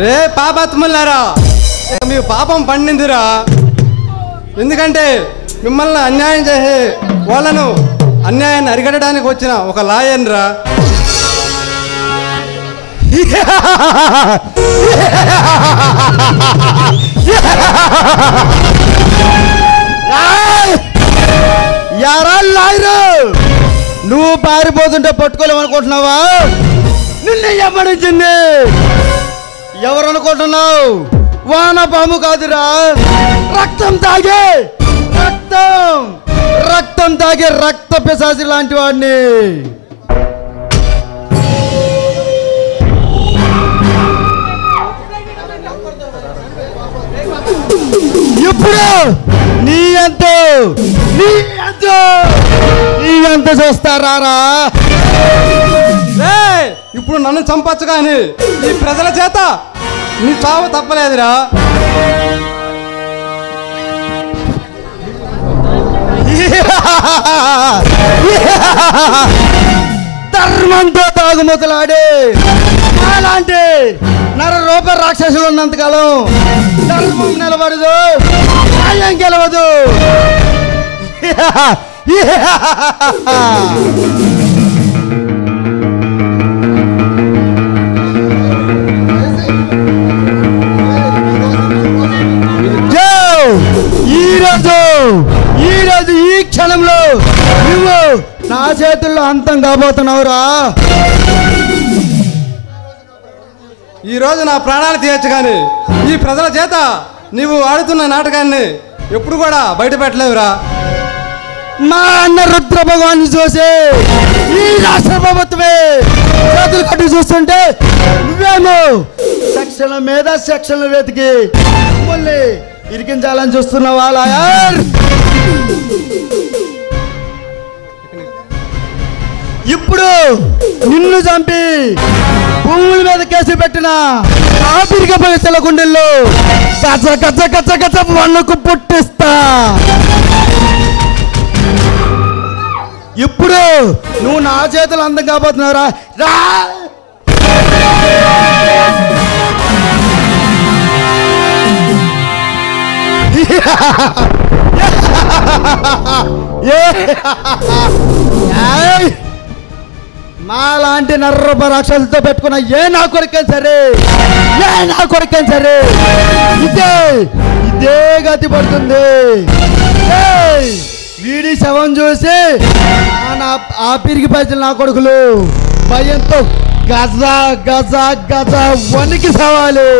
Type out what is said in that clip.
రే పాపాత్ములారా, మీ పాపం పండిందిరా. ఎందుకంటే మిమ్మల్ని అన్యాయం చేసే వాళ్ళను అన్యాయాన్ని అరికట్టడానికి వచ్చిన ఒక లాయన్ రా. యారా లాయరు, నువ్వు పారిపోతుంటే పట్టుకోలేమనుకుంటున్నావా? నిన్ను ఎమ్మడించింది ఎవరు అనుకుంటున్నావు? వానపాము కాదురా, రక్తం తాగే రక్త పిశాచి లాంటి వాడిని. ఇప్పుడు నీ ఎంత చూస్తారా? ఇప్పుడు నన్ను చంపచ్చు కానీ ఈ ప్రజల చేత నీ చావు తప్పలేదురా. ధర్మంతో తాగుమతులాడే అలాంటి నర రూప రాక్షసులు ఉన్నంతకాలం ధర్మం నిలబడదు, న్యాయం గెలవదు. ఈరోజు ఈ క్షణంలో నువ్వు నా చేతుల్లో అంతం కాబోతున్నావురా. ఈరోజు నా ప్రాణాలు తీయచ్చు కానీ ఈ ప్రజల చేత నీవు ఆడుతున్న నాటకాన్ని ఎప్పుడు కూడా బయట పెట్టలేవురా. మా అన్న రుద్ర భగవాన్ని చూసి ఈ రాష్ట్ర ప్రభుత్వమే చేతులు కట్టి చూస్తుంటే నువ్వేమో సెక్షన్ల మీద సెక్షన్లు వెతికి మళ్ళీ ఇరికించాలని చూస్తున్నావా లాయర్? ఇప్పుడు నిన్ను చంపి భూముల మీద కేసు పెట్టిన ఆపిరిక పరిస్థితుల గుండెల్లో గచ్చ గచ్చ గచ్చ గచ్చ వన్నుకు పుట్టిస్తా. ఇప్పుడు నువ్వు నా చేతులు అందం కాబోతున్నావురా. రా మా లాంటి నర్రూప రాక్షసులతో పెట్టుకున్న ఏ నా కొడుకైనా సరే ఇదే గతి పడుతుంది. వీడి శవం చూసి ఆ పిరిగి పైసలు నా కొడుకులు భయంతో గజ గజ గజ వనికి సవాలి.